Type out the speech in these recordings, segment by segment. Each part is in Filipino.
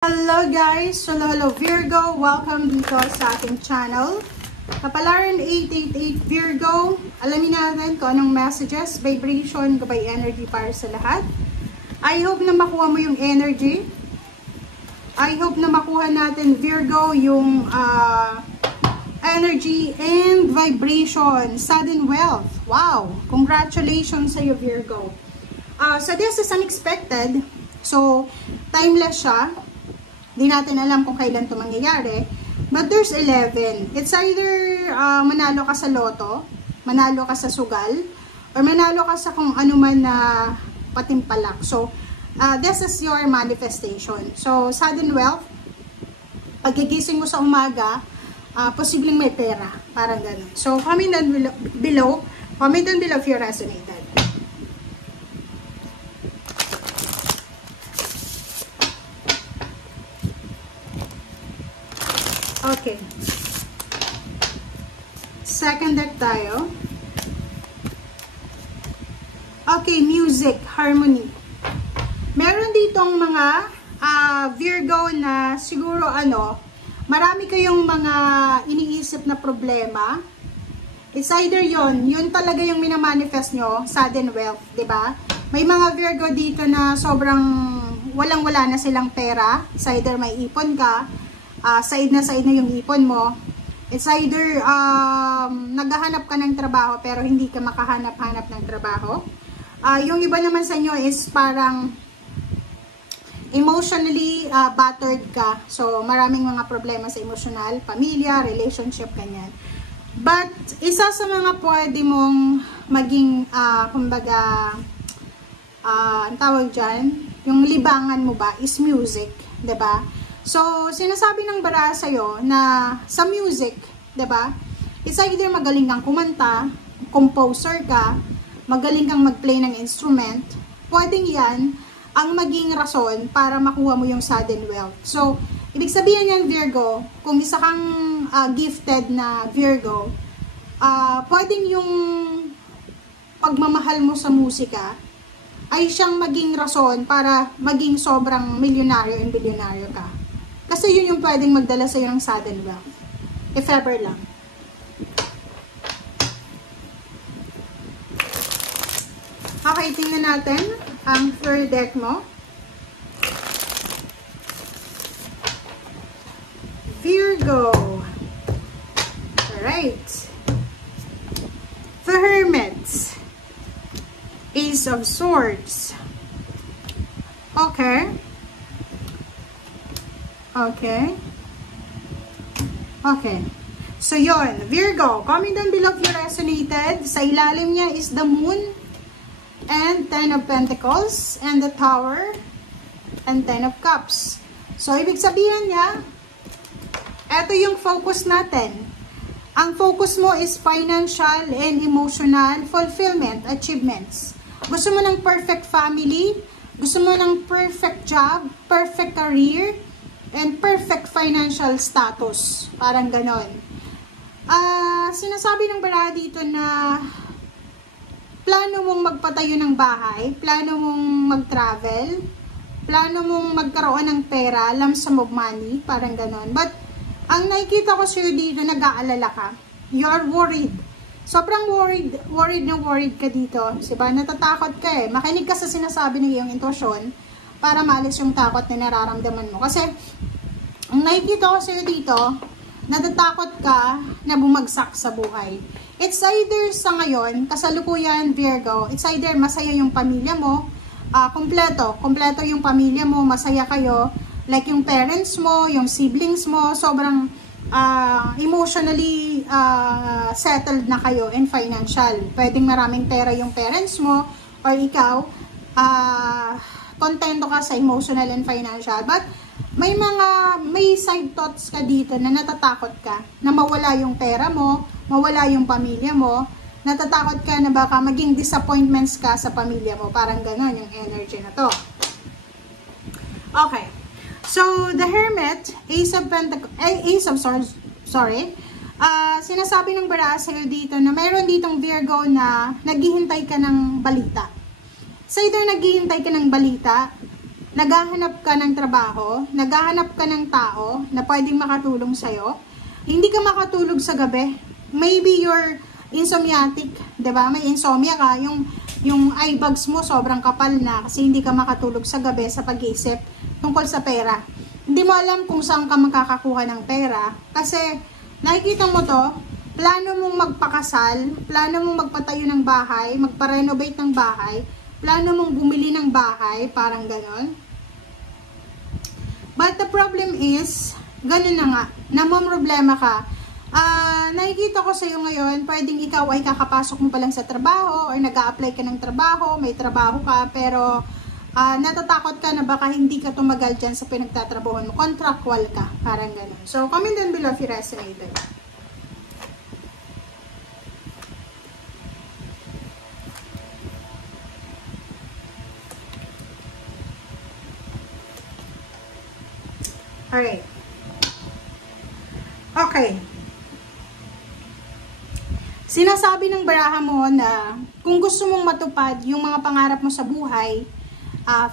Hello guys! Hello Virgo! Welcome dito sa ating channel. Kapalaran 888 Virgo. Alamin natin kung anong messages, vibration, gabay energy para sa lahat. I hope na makuha mo yung energy. I hope na makuha natin Virgo yung energy and vibration. Sudden wealth. Wow! Congratulations sa iyo Virgo. So this is unexpected. So timeless siya. Di natin alam kung kailan ito mangyayari. But there's 11. It's either manalo ka sa loto, manalo ka sa sugal, or manalo ka sa kung ano man na patimpalak. So, this is your manifestation. So, sudden wealth, pagkigising mo sa umaga, posibleng may pera. Parang ganun. So, comment down below if you resonated. Okay. Second deck tayo. Okay, music, harmony. Meron ditong mga Virgo na siguro marami kayong mga iniisip na problema. It's either yun talaga yung minamanifest nyo, sudden wealth, 'di ba? May mga Virgo dito na sobrang walang-wala na silang pera. It's either may ipon ka, side na yung ipon mo. It's either naghahanap ka ng trabaho pero hindi ka makahanap-hanap ng trabaho. Yung iba naman sa inyo is parang emotionally battered ka. So maraming mga problema sa emotional, pamilya, relationship, ganyan. But isa sa mga pwede mong maging kumbaga ang tawag dyan, yung libangan mo ba is music, 'di ba? So, sinasabi ng bara sa'yo na sa music, 'di ba? It's either magaling kang kumanta, composer ka, magaling kang mag-play ng instrument, pwedeng 'yan ang maging rason para makuha mo yung sudden wealth. So, ibig sabihin yan Virgo, kung isa kang gifted na Virgo, pwedeng yung pagmamahal mo sa musika ay siyang maging rason para maging sobrang milyonaryo and bilyonaryo ka. Kasi yun yung pwedeng magdala sa'yo ng sudden wealth. If ever lang. Okay, tingnan natin ang third deck mo. Virgo. Alright. The Hermit. Ace of Swords. Okay. Okay. So, yun. Virgo, comment down below if you resonated. Sa ilalim niya is the Moon and 10 of Pentacles and the Tower and 10 of Cups. So, ibig sabihin niya, eto yung focus natin. Ang focus mo is financial and emotional fulfillment, achievements. Gusto mo ng perfect family, gusto mo ng perfect job, perfect career, and perfect financial status. Parang ganon. Sinasabi ng bara dito na plano mong magpatayo ng bahay, plano mong mag-travel, plano mong magkaroon ng pera, lump sum of money, parang ganon. But, ang nakikita ko sa'yo dito, nag-aalala ka. You're worried. Sobrang worried ka dito. Diba? Natatakot ka eh. Makinig ka sa sinasabi ng iyong intuition para maalis yung takot na nararamdaman mo. Kasi, ang nakikita ko sa'yo dito, natatakot ka na bumagsak sa buhay. It's either sa ngayon, kasalukuyan Virgo, it's either masaya yung pamilya mo, kompleto yung pamilya mo, masaya kayo, like yung parents mo, yung siblings mo, sobrang emotionally settled na kayo and financial. Pwedeng maraming pera yung parents mo or ikaw, kontento ka sa emotional and financial. But may side thoughts ka dito na natatakot ka na mawala yung pera mo, mawala yung pamilya mo, natatakot ka na baka maging disappointments ka sa pamilya mo. Parang gano'n yung energy na to. Okay. So, the Hermit, Ace of Swords, sinasabi ng bara sa'yo dito na mayroon ditong Virgo na naghihintay ka ng balita. So, either naghihintay ka ng balita naghahanap ka ng trabaho, naghahanap ka ng tao na pwedeng makatulong sa'yo, hindi ka makatulog sa gabi. Maybe you're insomniatic, 'di ba? May insomnia ka, yung eye bags mo sobrang kapal na kasi hindi ka makatulog sa gabi sa pag-iisip tungkol sa pera. Hindi mo alam kung saan ka makakakuha ng pera kasi nakikita mo to, plano mong magpakasal, plano mong magpatayo ng bahay, magpa-renovate ng bahay, plano mong bumili ng bahay, parang ganon. But the problem is, ganon na nga, namomroblema ka. Nakikita ko sa iyo ngayon, pwedeng ikaw ay kakapasok mo pa lang sa trabaho or nag-a-apply ka ng trabaho, may trabaho ka, pero natatakot ka na baka hindi ka tumagal dyan sa pinagtatrabahoan mo, contractual ka, parang ganon. So, comment down below if you resonated. Alright. Okay. Sinasabi ng baraha mo na kung gusto mong matupad yung mga pangarap mo sa buhay,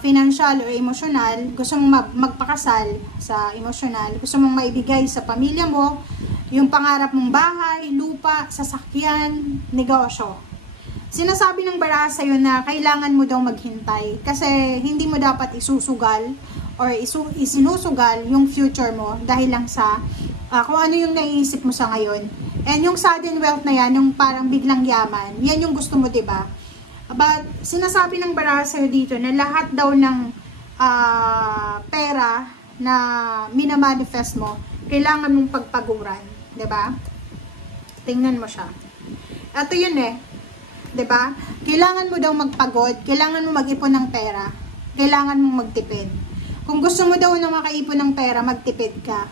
financial or emotional, gusto mong magpakasal sa emotional, gusto mong maibigay sa pamilya mo, yung pangarap mong bahay, lupa, sasakyan, negosyo. Sinasabi ng baraha sa'yo na kailangan mo daw maghintay kasi hindi mo dapat isusugal or isinusugal yung future mo dahil lang sa kung ano yung naiisip mo sa ngayon. And yung sudden wealth na yan, yung parang biglang yaman, yan yung gusto mo, diba? But sinasabi ng baraha sa'yo dito na lahat daw ng pera na minamanifest mo, kailangan mong pagpaguran, diba? Tingnan mo siya. Ito yun diba? Kailangan mo daw magpagod, kailangan mo mag-ipon ng pera, kailangan mong magtipid. Kung gusto mo daw na makaipon ng pera, magtipid ka.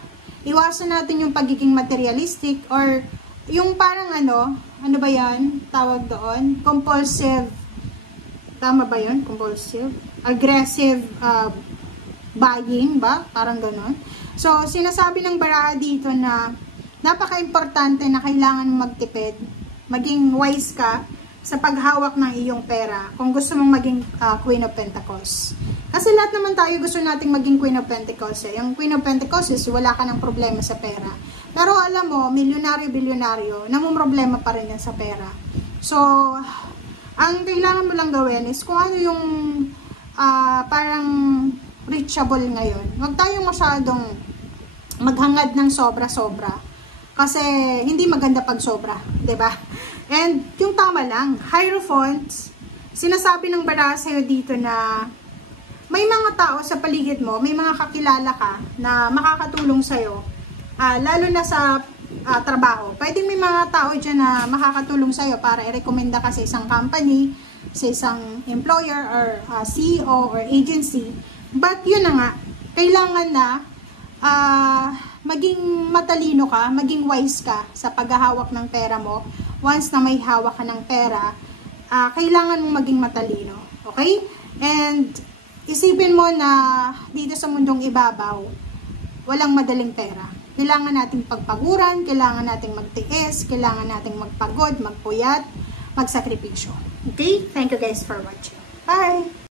Iwasan natin yung pagiging materialistic or yung parang ano ba yan? Tawag doon? Compulsive. Tama ba yun? Compulsive? Aggressive buying ba? Parang ganon. So, sinasabi ng baraha dito na napaka-importante na kailangan magtipid. Maging wise ka sa paghawak ng iyong pera kung gusto mong maging Queen of Pentacles. Kasi lahat naman tayo gusto nating maging Queen of Pentacles. Yung Queen of Pentacles, wala ka ng problema sa pera. Pero alam mo, milyonaryo, bilyonaryo, namumroblema pa rin yan sa pera. So, ang kailangan mo lang gawin is kung ano yung parang reachable ngayon. Huwag tayong masyadong maghangad ng sobra-sobra. Kasi hindi maganda pag sobra, 'di ba? And yung tama lang, Hierophant, sinasabi ng baraha sa'yo dito na may mga tao sa paligid mo, may mga kakilala ka na makakatulong sa'yo, lalo na sa trabaho. Pwedeng may mga tao dyan na makakatulong sa'yo para i-recommenda ka sa isang company, sa isang employer or CEO or agency. But yun na nga, kailangan na maging matalino ka, maging wise ka sa paghahawak ng pera mo. Once na may hawak ka ng pera, kailangan mong maging matalino. Okay? And isipin mo na dito sa mundong ibabaw, walang madaling pera. Kailangan nating pagpaguran, kailangan nating magtiis, kailangan nating magpagod, magpuyat, magsakripisyo. Okay? Thank you guys for watching. Bye!